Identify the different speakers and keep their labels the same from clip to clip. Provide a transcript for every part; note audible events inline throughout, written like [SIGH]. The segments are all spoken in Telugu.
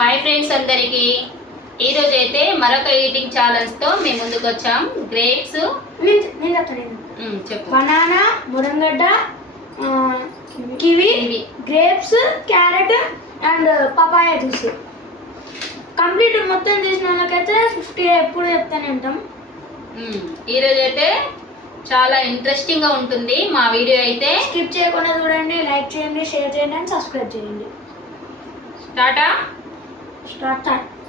Speaker 1: హాయ్ ఫ్రెండ్స్ అందరికి. ఈరోజు అయితే మరొక ఈటింగ్ ఛాలెంజ్తో మేము ముందుకు వచ్చాం గ్రేప్స్
Speaker 2: నేను చెప్తాను.
Speaker 1: చెప్పు.
Speaker 2: Banana మురంగడ్డ kiwi. Grapes carrot and papaya juice complete మొత్తం చేసిన వాళ్ళకైతే ఫిఫ్టీ ఎప్పుడు చెప్తానే ఉంటాం.
Speaker 1: ఈరోజు అయితే చాలా ఇంట్రెస్టింగ్గా ఉంటుంది మా వీడియో అయితే.
Speaker 2: స్కిప్ చేయకుండా చూడండి లైక్ చేయండి షేర్ చేయండి అండ్ సబ్స్క్రైబ్ చేయండి.
Speaker 1: Tata
Speaker 2: Stop that.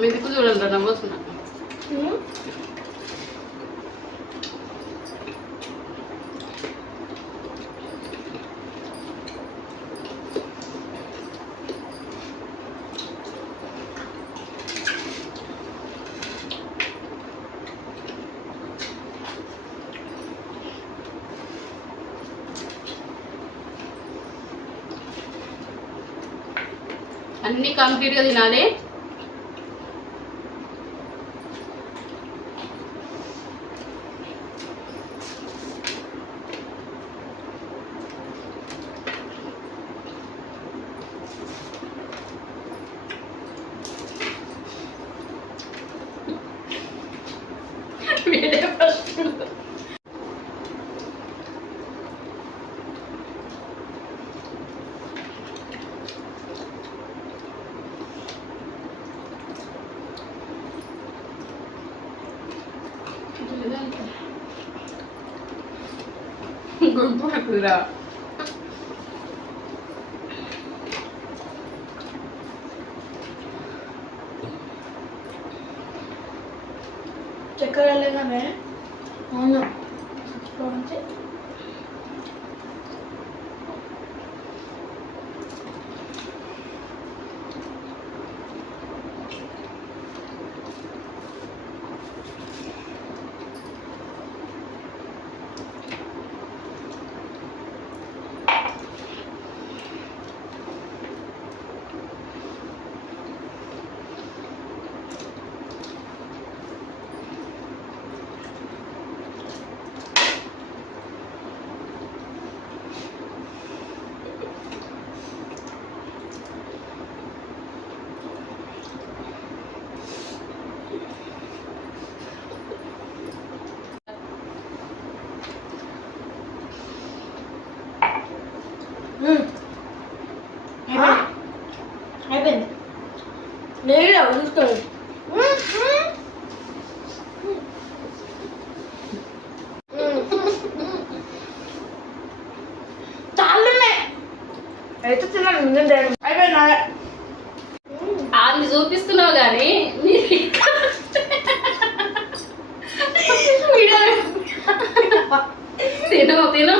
Speaker 1: మెతుకు చూడండి నవ్వుతున్నా అన్ని కంప్లీట్గా తినాలి.
Speaker 2: 궁금하더라. चक्कर आले का मैं हाँ ना कौन से అయిపోయింది. లేదు చూసుకోండి అయితే తిన్నాను ముందు అయిపోయింది? నాదే.
Speaker 1: ఆమె చూపిస్తున్నావు కానీ మీరు [LAUGHS] తిను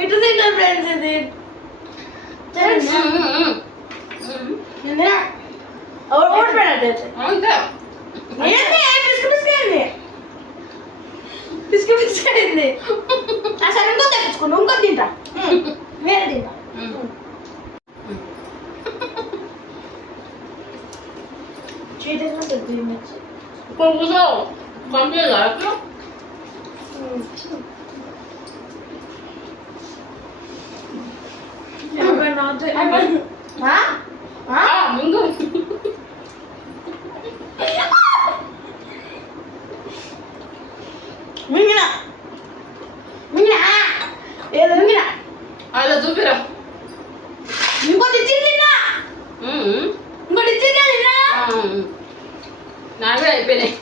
Speaker 2: ఇటు తిన్నారు ఫ్రెండ్స్ ఇది ఓడిపోయినట్టయితే
Speaker 1: అంతే.
Speaker 2: ఏంటి పిసుకు పిసుకు అయింది. పిసుకు పిసుకు అయింది. అసలు ఇంకో తెప్పించుకున్నా ఇంకో తింటా. వేరే తింటా.
Speaker 1: కొంచెం కంప్లీట్ అట్లా
Speaker 2: ఆ?
Speaker 1: ముందు. నాకు కూడా అయిపోయినాయి.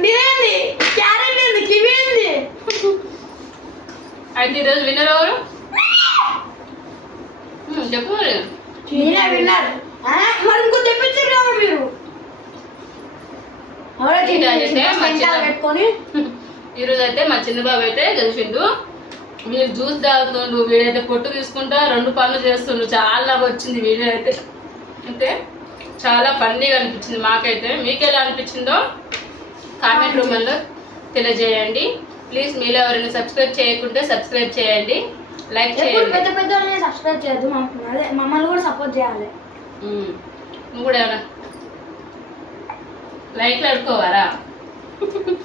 Speaker 2: ఇదేంది? క్యారెట్ ఏంది? కివి ఏంది?
Speaker 1: అయితే ఈరోజు విన్నర్ ఎవరు? చెప్పు మరి
Speaker 2: మీరే విన్నారు. మరి ఇంకో తెప్పించారు కదా మీరు పెట్టుకొని. [LAUGHS]
Speaker 1: ఈరోజు అయితే మా చిన్న బాబు అయితే గెలిచిండు. వీడు జ్యూస్ తాగుతుండు వీడైతే పొట్టు తీసుకుంటా రెండు పనులు చేస్తుండు. చాలా వచ్చింది వీడియో అయితే. అంటే చాలా ఫన్నీగా అనిపించింది మాకైతే. మీకు ఎలా అనిపించిందో కామెంట్ రూమ్లో తెలియజేయండి. ప్లీజ్ మీరు ఎవరైనా సబ్స్క్రైబ్ చేయకుంటే సబ్స్క్రైబ్ చేయండి. లైక్ చేయండి.
Speaker 2: పెద్ద పెద్ద సబ్స్క్రైబ్ చేయొద్దు. మమ్మల్ని కూడా సపోర్ట్ చేయాలి.
Speaker 1: నువ్వు కూడా ఏమైనా లైక్లు అడుకోవారా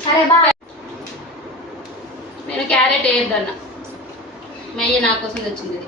Speaker 2: సరే బాయ్
Speaker 1: నేను క్యారెట్ వేయొద్దన్న. మెయ్యి నా కోసం తెచ్చింది. ఇది